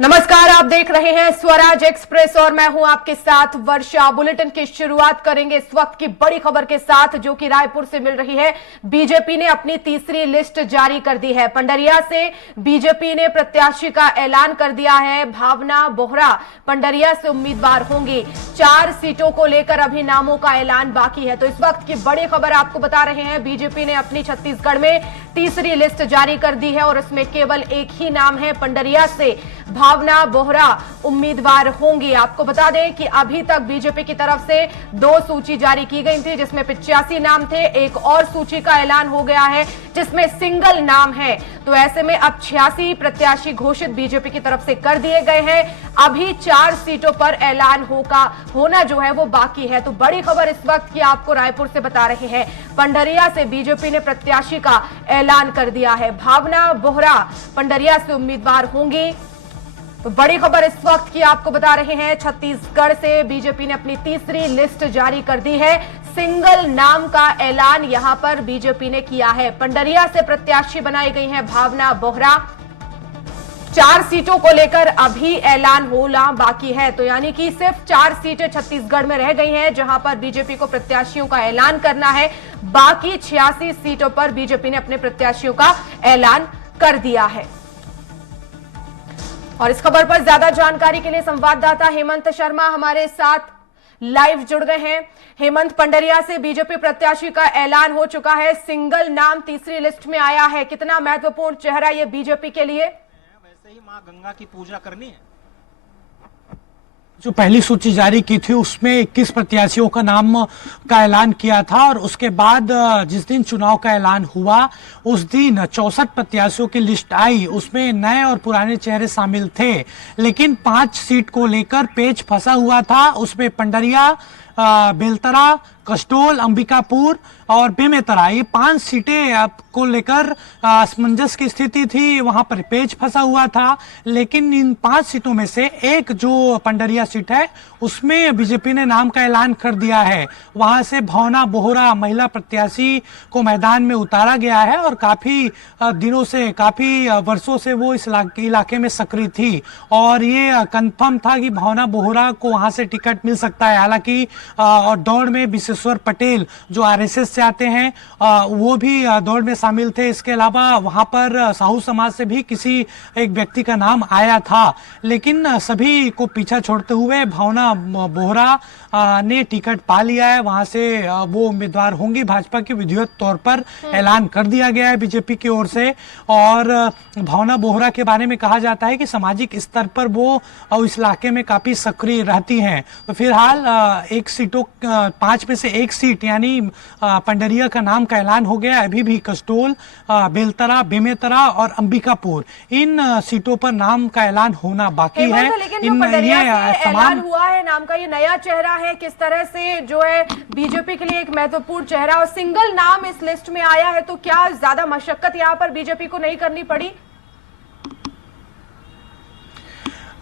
नमस्कार, आप देख रहे हैं स्वराज एक्सप्रेस और मैं हूं आपके साथ वर्षा। बुलेटिन की शुरुआत करेंगे इस वक्त की बड़ी खबर के साथ जो कि रायपुर से मिल रही है। बीजेपी ने अपनी तीसरी लिस्ट जारी कर दी है। पंडरिया से बीजेपी ने प्रत्याशी का ऐलान कर दिया है। भावना बोहरा पंडरिया से उम्मीदवार होंगी। 4 सीटों को लेकर अभी नामों का ऐलान बाकी है। तो इस वक्त की बड़ी खबर आपको बता रहे हैं, बीजेपी ने अपनी छत्तीसगढ़ में तीसरी लिस्ट जारी कर दी है और इसमें केवल एक ही नाम है, पंडरिया से भावना बोहरा उम्मीदवार होंगी। आपको बता दें कि अभी तक बीजेपी की तरफ से 2 सूची जारी की गई थी जिसमें 85 नाम थे। एक और सूची का ऐलान हो गया है जिसमें सिंगल नाम है। तो ऐसे में अब 86 प्रत्याशी घोषित बीजेपी की तरफ से कर दिए गए हैं। अभी 4 सीटों पर ऐलान होना जो है वो बाकी है। तो बड़ी खबर इस वक्त की आपको रायपुर से बता रहे हैं, पंडरिया से बीजेपी ने प्रत्याशी का ऐलान कर दिया है। भावना बोहरा पंडरिया से उम्मीदवार होंगी। तो बड़ी खबर इस वक्त की आपको बता रहे हैं, छत्तीसगढ़ से बीजेपी ने अपनी तीसरी लिस्ट जारी कर दी है। सिंगल नाम का ऐलान यहां पर बीजेपी ने किया है। पंडरिया से प्रत्याशी बनाई गई हैं भावना बोहरा। 4 सीटों को लेकर अभी ऐलान होना बाकी है। तो यानी कि सिर्फ 4 सीटें छत्तीसगढ़ में रह गई हैं जहां पर बीजेपी को प्रत्याशियों का ऐलान करना है। बाकी 86 सीटों पर बीजेपी ने अपने प्रत्याशियों का ऐलान कर दिया है। और इस खबर पर ज्यादा जानकारी के लिए संवाददाता हेमंत शर्मा हमारे साथ लाइव जुड़ गए हैं। हेमंत, पंडरिया से बीजेपी प्रत्याशी का ऐलान हो चुका है, सिंगल नाम तीसरी लिस्ट में आया है। कितना महत्वपूर्ण चेहरा ये बीजेपी के लिए? वैसे ही मां गंगा की पूजा करनी है। जो पहली सूची जारी की थी उसमें 21 प्रत्याशियों का नाम का ऐलान किया था और उसके बाद जिस दिन चुनाव का ऐलान हुआ उस दिन 64 प्रत्याशियों की लिस्ट आई। उसमें नए और पुराने चेहरे शामिल थे, लेकिन 5 सीट को लेकर पेच फंसा हुआ था। उसमें पंडरिया, बेलतरा, कसडोल, अंबिकापुर और बेमेतरा, ये 5 सीटें को लेकर असमंजस की स्थिति थी। वहां पर पेच फंसा हुआ था, लेकिन इन 5 सीटों में से एक जो पंडरिया सीट है उसमें बीजेपी ने नाम का ऐलान कर दिया है। वहां से भावना बोहरा महिला प्रत्याशी को मैदान में उतारा गया है और काफी दिनों से, काफी वर्षों से वो इस इलाके में सक्रिय थी और ये कंफर्म था कि भावना बोहरा को वहां से टिकट मिल सकता है। हालांकि और दौड़ में विशेश्वर पटेल जो आरएसएस से आते हैं वो भी दौड़ में शामिल थे। इसके अलावा वहां पर साहू समाज से भी किसी एक व्यक्ति का नाम आया था, लेकिन सभी को पीछा छोड़ते हुए भावना बोहरा ने टिकट पा लिया है। वहां से वो उम्मीदवार होंगी। भाजपा के विधिवत तौर पर ऐलान कर दिया गया है बीजेपी की ओर से। और भावना बोहरा के बारे में कहा जाता है कि सामाजिक स्तर पर वो इस इलाके में काफी सक्रिय रहती हैं। तो फिलहाल 5 में से 1 सीट यानी पंडरिया का नाम का ऐलान हो गया। अभी भी कसडोल, बेलतरा, बेमेतरा और अंबिकापुर, इन सीटों पर नाम का ऐलान होना बाकी है। इन ऐलान हुआ है नाम का, ये नया चेहरा है, किस तरह से जो है बीजेपी के लिए एक महत्वपूर्ण चेहरा और सिंगल नाम इस लिस्ट में आया है, तो क्या ज्यादा मशक्कत यहाँ पर बीजेपी को नहीं करनी पड़ी?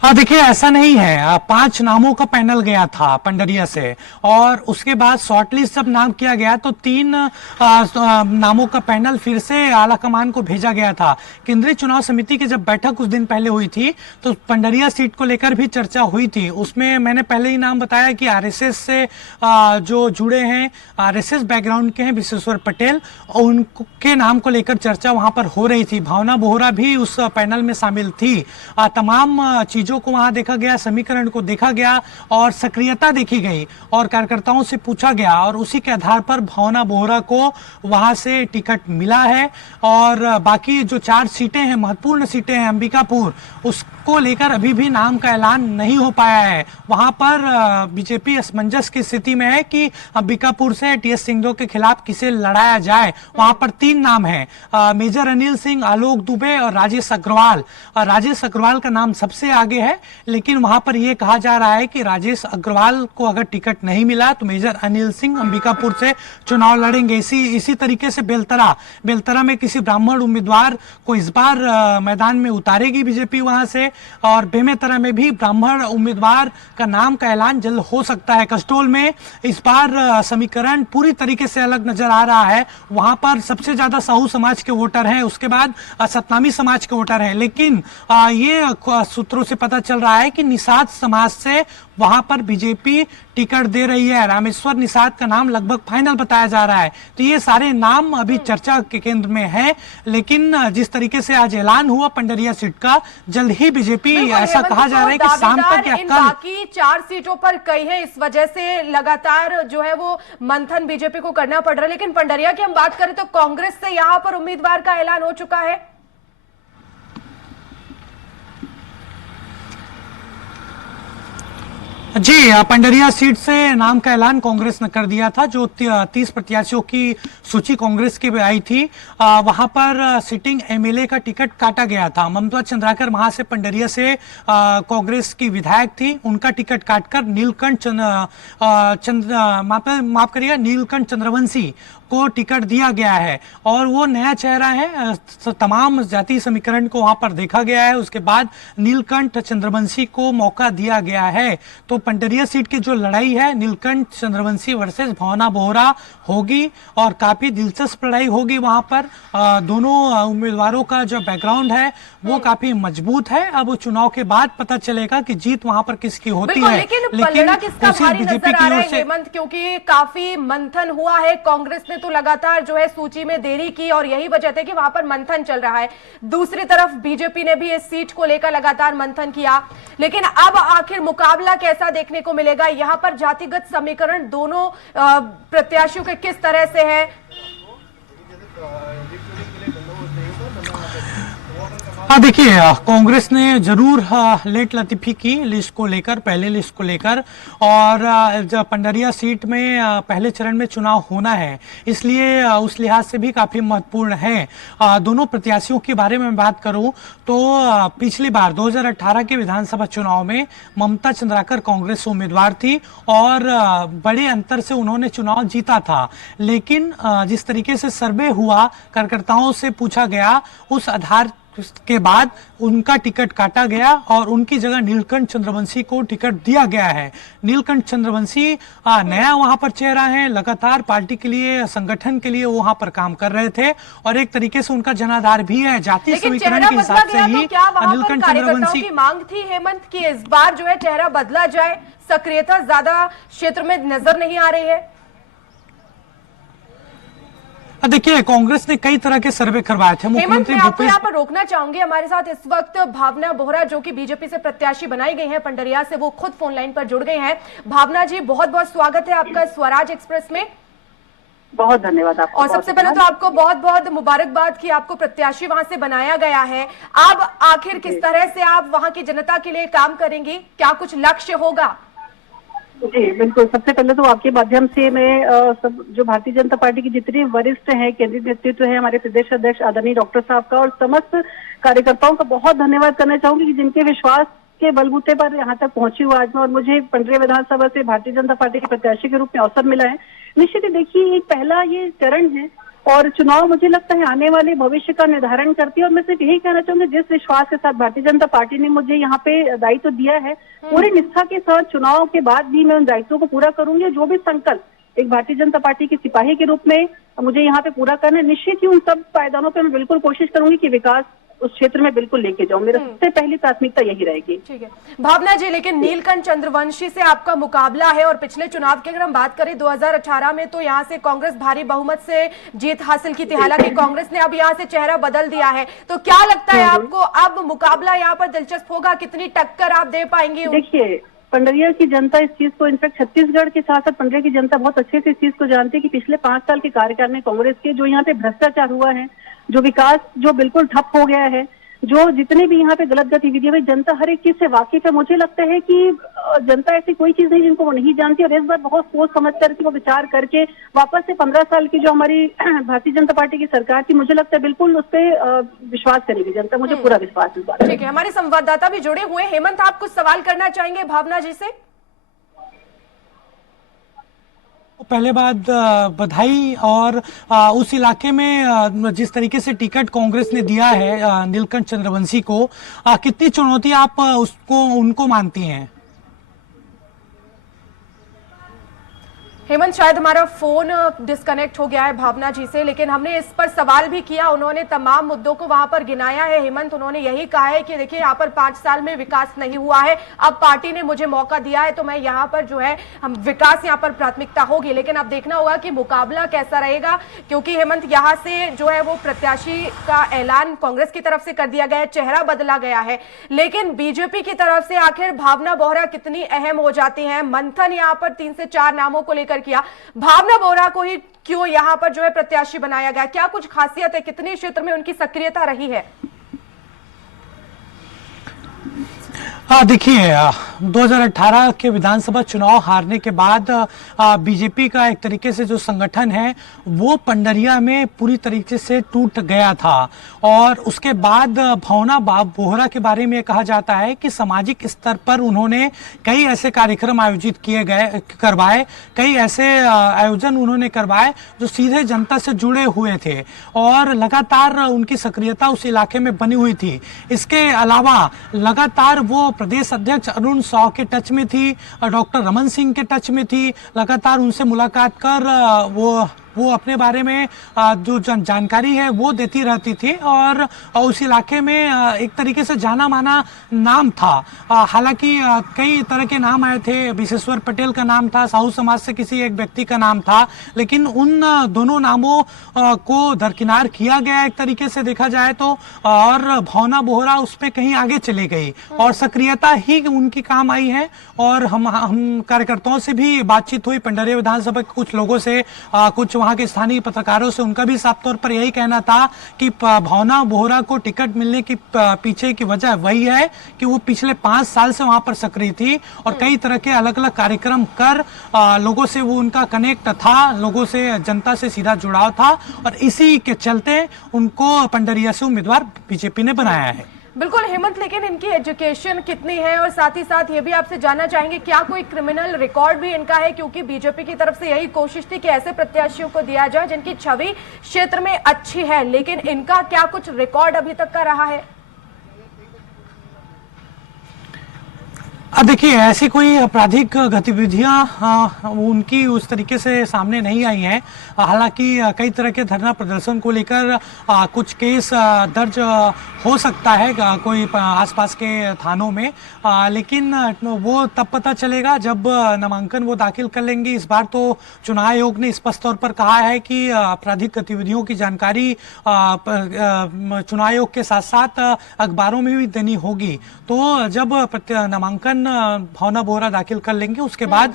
हाँ, देखिए ऐसा नहीं है। 5 नामों का पैनल गया था पंडरिया से और उसके बाद शॉर्टलिस्ट जब नाम किया गया तो 3 नामों का पैनल फिर से आला कमान को भेजा गया था। केंद्रीय चुनाव समिति की जब बैठक कुछ दिन पहले हुई थी तो पंडरिया सीट को लेकर भी चर्चा हुई थी। उसमें मैंने पहले ही नाम बताया कि आरएसएस से जो जुड़े हैं, आरएसएस बैकग्राउंड के हैं विशेश्वर पटेल, और उनके नाम को लेकर चर्चा वहां पर हो रही थी। भावना बोहरा भी उस पैनल में शामिल थी। तमाम चीजों को वहां देखा गया, समीकरण को देखा गया और सक्रियता देखी गई और कार्यकर्ताओं से पूछा गया और उसी के आधार पर भावना बोहरा को वहां से टिकट मिला है। और बाकी जो 4 सीटें हैं, महत्वपूर्ण सीटें हैं, अंबिकापुर, उसको लेकर अभी भी नाम का ऐलान नहीं हो पाया है। वहां पर बीजेपी असमंजस की स्थिति में है कि अंबिकापुर से टीएस सिंहदेव के खिलाफ किसे लड़ाया जाए। वहां पर 3 नाम है, मेजर अनिल सिंह, आलोक दुबे और राजेश अग्रवाल। राजेश अग्रवाल का नाम सबसे आगे है, लेकिन वहां पर यह कहा जा रहा है कि राजेश अग्रवाल को अगर टिकट नहीं मिला तो मेजर अनिल सिंह अंबिकापुर से चुनाव लड़ेंगे। इसी तरीके से बेलतरा में किसी ब्राह्मण उम्मीदवार को इस बार मैदान में उतारेगी बीजेपी वहां से। और बेमेतरा में भी ब्राह्मण उम्मीदवार का नाम का ऐलान जल्द हो सकता है। कसडोल में इस बार समीकरण पूरी तरीके से अलग नजर आ रहा है। वहां पर सबसे ज्यादा साहू समाज के वोटर हैं, उसके बाद सतनामी समाज के वोटर हैं, लेकिन ये सूत्रों से पता चल रहा है कि निषाद समाज से वहां पर बीजेपी टिकट दे रही है। रामेश्वर निषाद का नाम लगभग फाइनल बताया जा रहा है। तो ये सारे नाम अभी चर्चा के केंद्र में है, लेकिन जिस तरीके से आज ऐलान हुआ पंडरिया सीट का, जल्द ही बीजेपी ऐसा कहा जा रहा है कि शाम तक या इन कल बाकी 4 सीटों पर कई है, इस वजह से लगातार जो है वो मंथन बीजेपी को करना पड़ रहा है। लेकिन पंडरिया की हम बात करें तो कांग्रेस से यहां पर उम्मीदवार का ऐलान हो चुका है। जी, पंडरिया सीट से नाम का ऐलान कांग्रेस ने कर दिया था। जो 30 प्रत्याशियों की सूची कांग्रेस की आई थी, वहां पर सिटिंग एमएलए का टिकट काटा गया था। ममता चंद्राकर वहां से पंडरिया से कांग्रेस की विधायक थी, उनका टिकट काटकर नीलकंठ माफ करिएगा नीलकंठ चंद्रवंशी को टिकट दिया गया है और वो नया चेहरा है। तमाम जाति समीकरण को वहां पर देखा गया है, उसके बाद नीलकंठ चंद्रवंशी को मौका दिया गया है। तो पंडरिया सीट की जो लड़ाई है नीलकंठ चंद्रवंशी वर्सेस भावना बोहरा होगी और काफी दिलचस्प लड़ाई होगी। वहां पर दोनों उम्मीदवारों का जो बैकग्राउंड है वो काफी मजबूत है। अब चुनाव के बाद पता चलेगा कि जीत वहां पर किसकी होती है। लेकिन पलड़ा किसका भारी नजर आ रहा है हेमंत, क्योंकि काफी मंथन हुआ है। कांग्रेस ने तो लगातार जो है सूची में देरी की और यही वजह थी कि वहां पर मंथन चल रहा है। दूसरी तरफ बीजेपी ने भी इस सीट को लेकर लगातार मंथन किया, लेकिन अब आखिर मुकाबला कैसा देखने को मिलेगा? यहां पर जातिगत समीकरण दोनों प्रत्याशियों के किस तरह से है? देखिए, कांग्रेस ने जरूर लेट लतीफी की लिस्ट को लेकर, पहले लिस्ट को लेकर, और जब पंडरिया सीट में पहले चरण में चुनाव होना है, इसलिए उस लिहाज से भी काफी महत्वपूर्ण है। दोनों प्रत्याशियों के बारे में बात करूं तो पिछली बार 2018 के विधानसभा चुनाव में ममता चंद्राकर कांग्रेस उम्मीदवार थी और बड़े अंतर से उन्होंने चुनाव जीता था। लेकिन जिस तरीके से सर्वे हुआ, कार्यकर्ताओं से पूछा गया, उस आधार के बाद उनका टिकट काटा गया और उनकी जगह नीलकंठ चंद्रवंशी को टिकट दिया गया है। नीलकंठ चंद्रवंशी नया वहां पर चेहरा है, लगातार पार्टी के लिए, संगठन के लिए वहां पर काम कर रहे थे और एक तरीके से उनका जनाधार भी है। जातीय समीकरण के हिसाब से ही नीलकंठ चंद्रवंशी की मांग थी हेमंत की इस बार जो है चेहरा बदला जाए, सक्रियता ज्यादा क्षेत्र में नजर नहीं आ रही है। देखिए, कांग्रेस ने कई तरह के सर्वे करवाए थे। मुख्यमंत्री आपको यहाँ पर रोकना चाहूंगी, हमारे साथ इस वक्त भावना बोहरा जो कि बीजेपी से प्रत्याशी बनाई गई हैं पंडरिया से, वो खुद फोन लाइन पर जुड़ गई हैं। भावना जी, बहुत बहुत स्वागत है आपका स्वराज एक्सप्रेस में। बहुत धन्यवाद आपको। और सबसे पहले तो आपको बहुत बहुत मुबारकबाद कि आपको प्रत्याशी वहां से बनाया गया है। अब आखिर किस तरह से आप वहां की जनता के लिए काम करेंगी, क्या कुछ लक्ष्य होगा? जी बिल्कुल, सबसे पहले तो आपके माध्यम से मैं सब जो भारतीय जनता पार्टी के जितने वरिष्ठ हैं, केंद्रीय नेतृत्व है, हमारे प्रदेश अध्यक्ष आदरणीय डॉक्टर साहब का और समस्त कार्यकर्ताओं का बहुत धन्यवाद करना चाहूंगी कि जिनके विश्वास के बलबूते पर यहाँ तक पहुंची हूँ आज मैं, और मुझे पंडरिया विधानसभा से भारतीय जनता पार्टी के प्रत्याशी के रूप में अवसर मिला है। निश्चित ही देखिए, एक पहला ये चरण है और चुनाव मुझे लगता है आने वाले भविष्य का निर्धारण करती है। और मैं सिर्फ यही कहना चाहूंगी, जिस विश्वास के साथ भारतीय जनता पार्टी ने मुझे यहाँ पे दायित्व दिया है, पूरी निष्ठा के साथ चुनाव के बाद भी मैं उन दायित्वों को पूरा करूंगी। जो भी संकल्प एक भारतीय जनता पार्टी के सिपाही के रूप में मुझे यहाँ पे पूरा करना है, निश्चित ही उन सब पायदानों पर मैं बिल्कुल कोशिश करूंगी कि विकास उस क्षेत्र में बिल्कुल लेके जाऊं। मेरा सबसे पहली प्राथमिकता यही रहेगी। ठीक है भावना जी, लेकिन नीलकंठ चंद्रवंशी से आपका मुकाबला है और पिछले चुनाव की अगर हम बात करें 2018 में, तो यहाँ से कांग्रेस भारी बहुमत से जीत हासिल की थी। हालांकि कांग्रेस ने अब यहाँ से चेहरा बदल दिया है, तो क्या लगता है आपको अब मुकाबला यहाँ पर दिलचस्प होगा? कितनी टक्कर आप दे पाएंगे? देखिए, पंडरिया की जनता इस चीज को, इनफैक्ट छत्तीसगढ़ के साथ साथ पंडरिया की जनता बहुत अच्छे से इस चीज को जानती है कि पिछले 5 साल के कार्यकाल में कांग्रेस के जो यहाँ पे भ्रष्टाचार हुआ है, जो विकास जो बिल्कुल ठप हो गया है, जो जितने भी यहाँ पे गलत गतिविधियां हुई, जनता हर एक चीज से वाकिफ है। मुझे लगता है कि जनता ऐसी कोई चीज नहीं जिनको वो नहीं जानती, और इस बार बहुत सोच समझ करके वो विचार करके वापस से 15 साल की जो हमारी भारतीय जनता पार्टी की सरकार थी, मुझे लगता है बिल्कुल उस पर विश्वास करेगी जनता। मुझे पूरा विश्वास इस बार। ठीक है, हमारे संवाददाता भी जुड़े हुए। हेमंत, आप कुछ सवाल करना चाहेंगे भावना जी से? पहले बात बधाई, और उस इलाके में जिस तरीके से टिकट कांग्रेस ने दिया है नीलकंठ चंद्रवंशी को, कितनी चुनौती आप उनको मानती हैं? हेमंत, शायद हमारा फोन डिस्कनेक्ट हो गया है भावना जी से, लेकिन हमने इस पर सवाल भी किया। उन्होंने तमाम मुद्दों को वहां पर गिनाया है। हेमंत, उन्होंने यही कहा है कि देखिए यहाँ पर 5 साल में विकास नहीं हुआ है, अब पार्टी ने मुझे मौका दिया है तो मैं यहाँ पर जो है हम विकास यहाँ पर प्राथमिकता होगी। लेकिन अब देखना होगा कि मुकाबला कैसा रहेगा, क्योंकि हेमंत यहाँ से जो है वो प्रत्याशी का ऐलान कांग्रेस की तरफ से कर दिया गया है, चेहरा बदला गया है, लेकिन बीजेपी की तरफ से आखिर भावना बोहरा कितनी अहम हो जाती है। मंथन यहाँ पर 3 से 4 नामों को लेकर किया, भावना बोहरा को ही क्यों यहां पर जो है प्रत्याशी बनाया गया? क्या कुछ खासियत है, कितनी क्षेत्र में उनकी सक्रियता रही है? देखिए 2018 के विधानसभा चुनाव हारने के बाद बीजेपी का एक तरीके से जो संगठन है वो पंडरिया में पूरी तरीके से टूट गया था। और उसके बाद भावना बोहरा के बारे में कहा जाता है कि सामाजिक स्तर पर उन्होंने कई ऐसे कार्यक्रम आयोजित करवाए, कई ऐसे आयोजन उन्होंने करवाए जो सीधे जनता से जुड़े हुए थे और लगातार उनकी सक्रियता उस इलाके में बनी हुई थी। इसके अलावा लगातार वो प्रदेश अध्यक्ष अरुण साव के टच में थी, डॉक्टर रमन सिंह के टच में थी, लगातार उनसे मुलाकात कर वो अपने बारे में जो जानकारी है वो देती रहती थी और उस इलाके में एक तरीके से जाना माना नाम था। हालांकि कई तरह के नाम आए थे, विशेश्वर पटेल का नाम था, साहू समाज से किसी एक व्यक्ति का नाम था, लेकिन उन दोनों नामों को दरकिनार किया गया एक तरीके से देखा जाए तो। और भावना बोहरा उसमें कहीं आगे चली गई और सक्रियता ही उनकी काम आई है। और हम कार्यकर्ताओं से भी बातचीत हुई, पंडरिया विधानसभा के कुछ लोगों से, कुछ वहां के स्थानीय पत्रकारों से, उनका भी साफ तौर पर यही कहना था कि भावना बोहरा को टिकट मिलने की पीछे की वजह वही है कि वो पिछले 5 साल से वहां पर सक्रिय थी और कई तरह के अलग अलग कार्यक्रम कर लोगों से वो उनका कनेक्ट था, लोगों से, जनता से सीधा जुड़ाव था और इसी के चलते उनको पंडरिया से उम्मीदवार बीजेपी ने बनाया है। बिल्कुल हेमंत, लेकिन इनकी एजुकेशन कितनी है और साथ ही साथ ये भी आपसे जानना चाहेंगे क्या कोई क्रिमिनल रिकॉर्ड भी इनका है, क्योंकि बीजेपी की तरफ से यही कोशिश थी कि ऐसे प्रत्याशियों को दिया जाए जिनकी छवि क्षेत्र में अच्छी है, लेकिन इनका क्या कुछ रिकॉर्ड अभी तक का रहा है? देखिए ऐसी कोई आपराधिक गतिविधियां उनकी उस तरीके से सामने नहीं आई हैं। हालांकि कई तरह के धरना प्रदर्शन को लेकर कुछ केस दर्ज हो सकता है कोई आसपास के थानों में, लेकिन वो तब पता चलेगा जब नामांकन वो दाखिल कर लेंगे। इस बार तो चुनाव आयोग ने स्पष्ट तौर पर कहा है कि आपराधिक गतिविधियों की जानकारी चुनाव आयोग के साथ साथ अखबारों में भी देनी होगी। तो जब नामांकन भावना बोहरा दाखिल कर लेंगे उसके बाद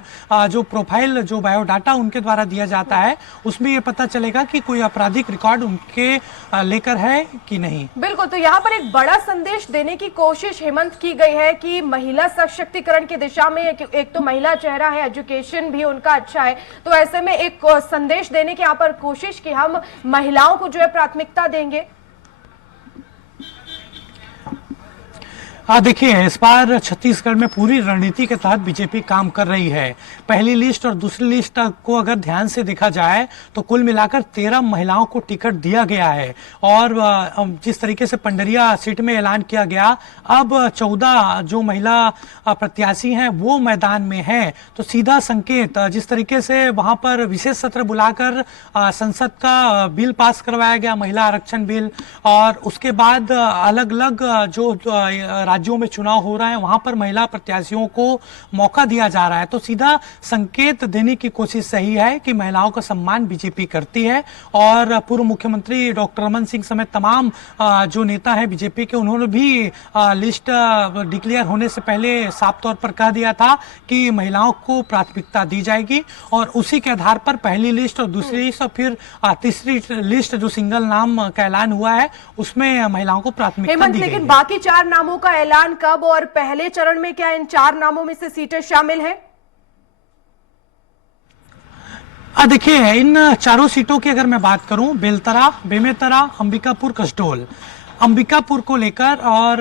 जो प्रोफाइल, जो बायोडाटा उनके द्वारा दिया जाता है उसमें ये पता चलेगा कि कोई आपराधिक रिकॉर्ड उनके लेकर है कि नहीं। बिल्कुल, तो यहाँ पर एक बड़ा संदेश देने की कोशिश हेमंत की गई है कि महिला सशक्तिकरण की दिशा में एक तो महिला चेहरा है, एजुकेशन भी उनका अच्छा है, तो ऐसे में एक संदेश देने की यहाँ पर कोशिश कि हम महिलाओं को जो है प्राथमिकता देंगे। देखिए इस बार छत्तीसगढ़ में पूरी रणनीति के तहत बीजेपी काम कर रही है। पहली लिस्ट और दूसरी लिस्ट को अगर ध्यान से देखा जाए तो कुल मिलाकर 13 महिलाओं को टिकट दिया गया है और जिस तरीके से पंडरिया सीट में ऐलान किया गया, अब 14 जो महिला प्रत्याशी हैं वो मैदान में हैं। तो सीधा संकेत, जिस तरीके से वहां पर विशेष सत्र बुलाकर संसद का बिल पास करवाया गया, महिला आरक्षण बिल, और उसके बाद अलग अलग जो राज्यों में चुनाव हो रहा है वहां पर महिला प्रत्याशियों को मौका दिया जा रहा है, तो सीधा संकेत देने की कोशिश सही है कि महिलाओं का सम्मान बीजेपी करती है। और पूर्व मुख्यमंत्री डॉक्टर रमन सिंह समेत तमाम जो नेता हैं बीजेपी के, उन्होंने भी लिस्ट डिक्लेयर होने से पहले साफ तौर पर कह दिया था कि महिलाओं को प्राथमिकता दी जाएगी और उसी के आधार पर पहली लिस्ट और दूसरी लिस्ट और फिर तीसरी लिस्ट जो सिंगल नाम का ऐलान हुआ है उसमें महिलाओं को प्राथमिकता दी गई। लेकिन बाकी 4 नामों का ऐलान कब और पहले चरण में क्या इन 4 नामों में से सीटें शामिल हैं? देखिए इन चारों सीटों की अगर मैं बात करूं, बेलतरा, बेमेतरा, अंबिकापुर, कसडोल, अंबिकापुर को लेकर और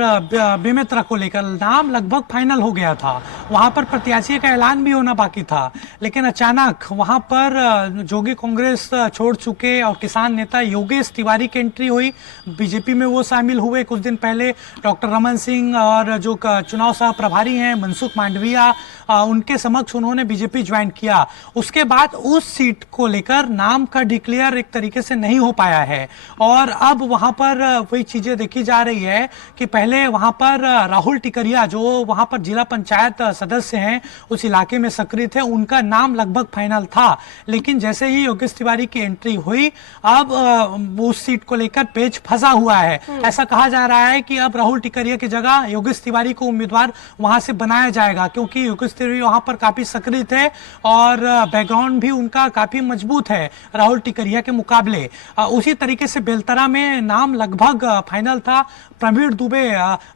बेमेतरा को लेकर नाम लगभग फाइनल हो गया था। वहां पर प्रत्याशी का ऐलान भी होना बाकी था, लेकिन अचानक वहां पर जोगी कांग्रेस छोड़ चुके और किसान नेता योगेश तिवारी की एंट्री हुई। बीजेपी में वो शामिल हुए कुछ दिन पहले। डॉक्टर रमन सिंह और जो चुनाव सह प्रभारी हैं मनसुख मांडविया, उनके समक्ष उन्होंने बीजेपी ज्वाइन किया। उसके बाद उस सीट को लेकर नाम का डिक्लेयर एक तरीके से नहीं हो पाया है और अब वहां पर वही चीजें देखी जा रही है कि पहले वहां पर राहुल टिकरिया जो वहां पर जिला पंचायत सदस्य हैं, उस इलाके में सक्रिय थे, उनका नाम लगभग फाइनल था। लेकिन जैसे ही योगेश तिवारी की एंट्री हुई, अब उस सीट को लेकर पेच फंसा हुआ है। ऐसा कहा जा रहा है कि अब राहुल टिकरिया की जगह योगेश तिवारी को उम्मीदवार वहां से बनाया जाएगा, क्योंकि योगेश तिवारी वहां पर काफी सक्रिय थे और बैकग्राउंड भी उनका काफी मजबूत है राहुल टिकरिया के मुकाबले। उसी तरीके से बेलतरा में नाम लगभग फाइनल था। प्रवीण दुबे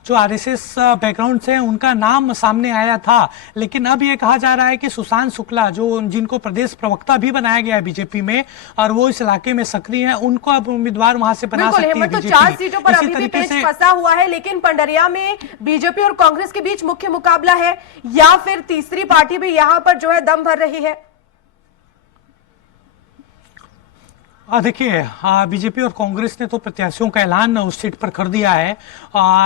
जो आरएसएस बैकग्राउंड से हैं, उनका नाम सामने आया था। लेकिन अब यह कहा जा रहा है कि सुशांत शुक्ला जो जिनको प्रदेश प्रवक्ता भी बनाया गया है बीजेपी में और वो इस इलाके में सक्रिय हैं, उनको अब उम्मीदवार वहां से बना सकती है तो 4 सीटों पर अभी भी पेच फंसा हुआ है, लेकिन पंडरिया में बीजेपी और कांग्रेस के बीच मुख्य मुकाबला है या फिर तीसरी पार्टी भी यहां पर जो है दम भर रही है? देखिए, बीजेपी और कांग्रेस ने तो प्रत्याशियों का ऐलान उस सीट पर कर दिया है,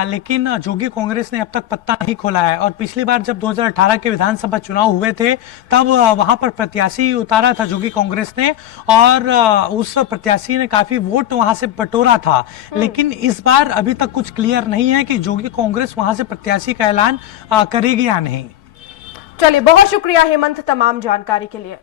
लेकिन जोगी कांग्रेस ने अब तक पत्ता नहीं खोला है। और पिछली बार जब 2018 के विधानसभा चुनाव हुए थे, तब वहां पर प्रत्याशी उतारा था जोगी कांग्रेस ने और उस प्रत्याशी ने काफी वोट वहां से बटोरा था। लेकिन इस बार अभी तक कुछ क्लियर नहीं है कि जोगी कांग्रेस वहां से प्रत्याशी का ऐलान करेगी या नहीं। चलिए, बहुत शुक्रिया हेमंत तमाम जानकारी के लिए।